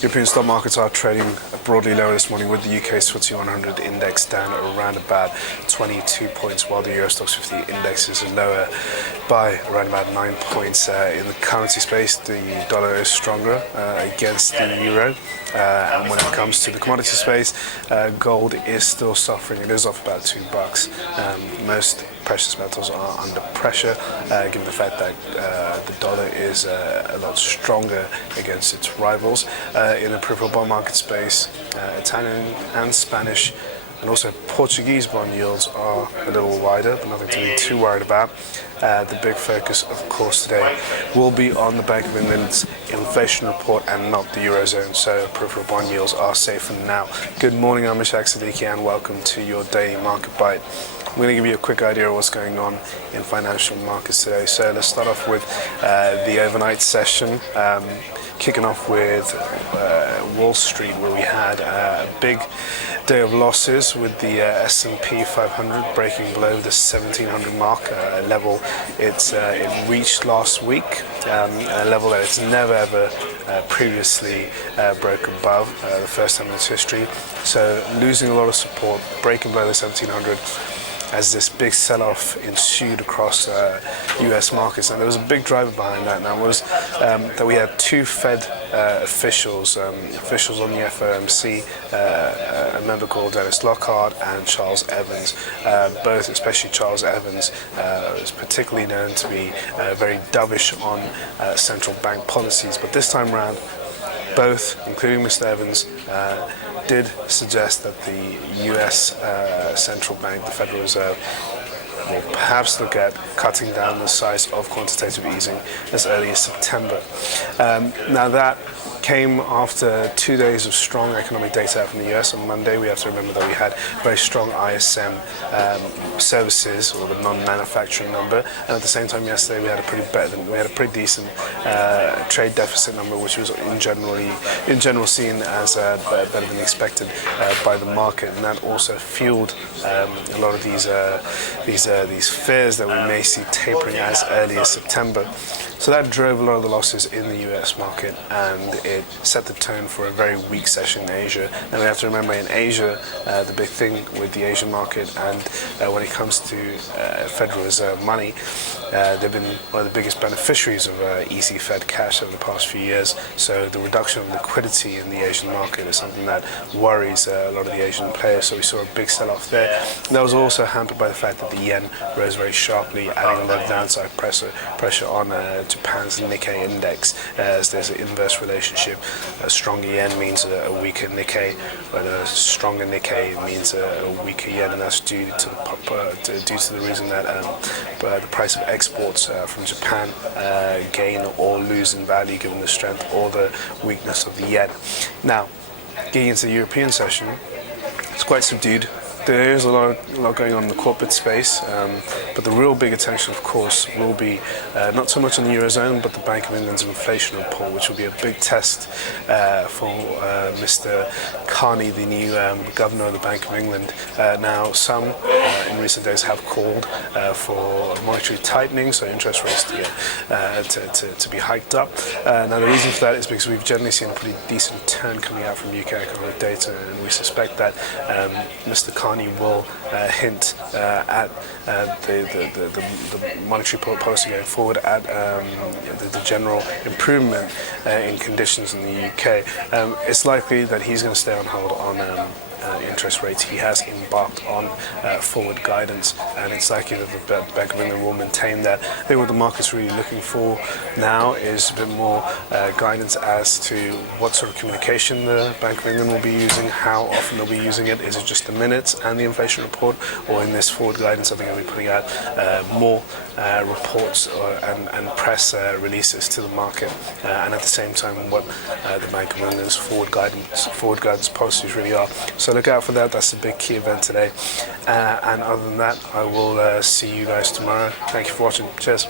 European stock markets are trading broadly lower this morning, with the UK's FTSE 100 index down around about 22 points, while the Euro Stoxx 50 index is lower by around about 9 points. In the currency space, the dollar is stronger against the euro. And when it comes to the commodity space, gold is still suffering. It is off about $2. Most precious metals are under pressure, given the fact that the dollar is a lot stronger against its rivals. In the peripheral bond market space, Italian and Spanish and also Portuguese bond yields are a little wider, but nothing to be too worried about. The big focus, of course, today will be on the Bank of England's inflation report and not the Eurozone, so peripheral bond yields are safe for now. Good morning, I'm Ishaq, Siddiqi, and welcome to your daily market bite. I'm going to give you a quick idea of what's going on in financial markets today. So let's start off with the overnight session, kicking off with Wall Street, where we had a big day of losses with the S&P 500 breaking below the 1700 mark, a level it reached last week, a level that it's never ever previously broke above, the first time in its history. So losing a lot of support, breaking below the 1700 as this big sell-off ensued across US markets. And there was a big driver behind that, and that was that we had two Fed officials on the FOMC, a member called Dennis Lockhart and Charles Evans. Both, especially Charles Evans, was particularly known to be very dovish on central bank policies. But this time around, both, including Mr. Evans, did suggest that the US central bank, the Federal Reserve, will perhaps look at cutting down the size of quantitative easing as early as September. Now that came after 2 days of strong economic data out from the US. On Monday, we have to remember that we had very strong ISM services, or the non-manufacturing number, and at the same time yesterday we had a pretty decent trade deficit number, which was in general seen as better than expected by the market, and that also fueled a lot of these fears that we may see tapering as early as September. So that drove a lot of the losses in the US market, and it set the tone for a very weak session in Asia. And we have to remember, in Asia, the big thing with the Asian market, and when it comes to Federal Reserve money, they've been one of the biggest beneficiaries of easy Fed cash over the past few years. So the reduction of liquidity in the Asian market is something that worries a lot of the Asian players. So we saw a big sell-off there. And that was also hampered by the fact that the yen rose very sharply, adding a lot of downside pressure on Japan's Nikkei index, as there's an inverse relationship. A stronger yen means a weaker Nikkei, but a stronger Nikkei means a weaker yen, and that's due to the reason that the price of exports from Japan gain or lose in value given the strength or the weakness of the yen. Now, getting into the European session, it's quite subdued. There is a lot going on in the corporate space, but the real big attention, of course, will be not so much on the Eurozone, but the Bank of England's inflation report, which will be a big test for Mr. Carney, the new governor of the Bank of England. Now, some in recent days have called for monetary tightening, so interest rates to be hiked up. Now, the reason for that is because we've generally seen a pretty decent turn coming out from UK economic data, and we suspect that Mr. Carney will hint at the monetary policy going forward, at the general improvement in conditions in the UK. It's likely that he's going to stay on hold on interest rates. He has embarked on forward guidance, and it's likely that the Bank of England will maintain that. I think what the market's really looking for now is a bit more guidance as to what sort of communication the Bank of England will be using, how often they'll be using it. Is it just the minutes and the inflation report, or in this forward guidance I think they'll be putting out more reports and press releases to the market, and at the same time what the Bank of England's forward guidance policies really are. So look out for that. That's a big key event today. And other than that, I will see you guys tomorrow. Thank you for watching. Cheers.